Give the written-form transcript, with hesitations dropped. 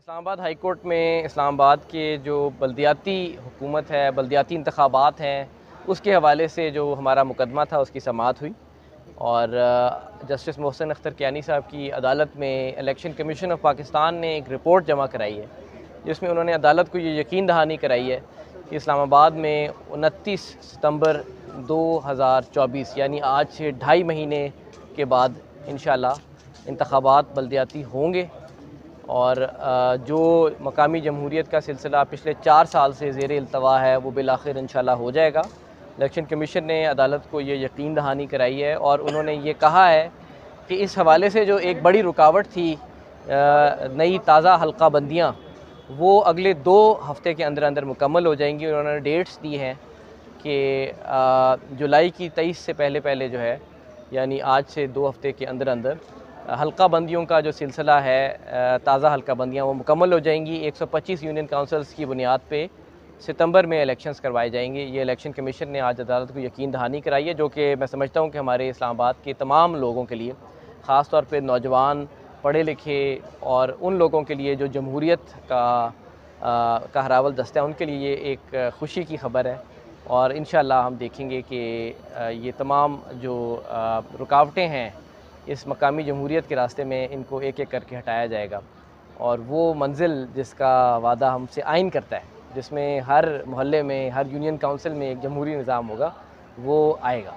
Islamabad high court में इस्लामाबाद के जो बल्दियाती हुकूमत है, बल्दियाती इंतखाबात हैं, उसके हवाले से जो हमारा मुकदमा था उसकी समाअत हुई और जस्टिस मोहसिन अख्तर कियानी साहब की अदालत में इलेक्शन कमीशन ऑफ पाकिस्तान ने एक रिपोर्ट जमा कराई है, जिसमें उन्होंने अदालत को ये यकीन दहानी कराई है कि इस्लामाबाद में 29 सितंबर 2024 यानी आज से 2.5 महीने के बाद इंशाअल्लाह इंतखाबात बल्दियाती होंगे और जो मकामी जमहूरियत का सिलसिला पिछले 4 साल से ज़ेर इल्तवा है वो बिलाखिर इंशाअल्लाह हो जाएगा। इलेक्शन कमीशन ने अदालत को ये यकीन दहानी कराई है और उन्होंने ये कहा है कि इस हवाले से जो एक बड़ी रुकावट थी नई ताज़ा हल्का बंदियाँ वो अगले 2 हफ़्ते के अंदर अंदर मुकम्मल हो जाएंगी। उन्होंने डेट्स दी हैं कि जुलाई की 23 से पहले पहले जो है यानी आज से 2 हफ़्ते के अंदर अंदर हल्का बंदियों का जो सिलसिला है ताज़ा हल्का बंदियाँ वो मुकम्मल हो जाएंगी। 125 यूनियन काउंसिल्स की बुनियाद पे सितंबर में इलेक्शंस करवाए जाएंगे। ये इलेक्शन कमीशन ने आज अदालत को यकीन दहानी कराई है, जो कि मैं समझता हूँ कि हमारे इस्लामाबाद के तमाम लोगों के लिए, ख़ास तौर पे नौजवान, पढ़े लिखे और उन लोगों के लिए जो जमहूरियत का हरावल दस्ता है, उनके लिए ये एक ख़ुशी की ख़बर है। और इंशाअल्लाह हम देखेंगे कि ये तमाम जो रुकावटें हैं इस मकामी जमहूरियत के रास्ते में, इनको एक एक करके हटाया जाएगा और वो मंज़िल जिसका वादा हमसे आइन करता है, जिसमें हर मोहल्ले में, हर यूनियन काउंसिल में एक जमहूरी निज़ाम होगा, वो आएगा।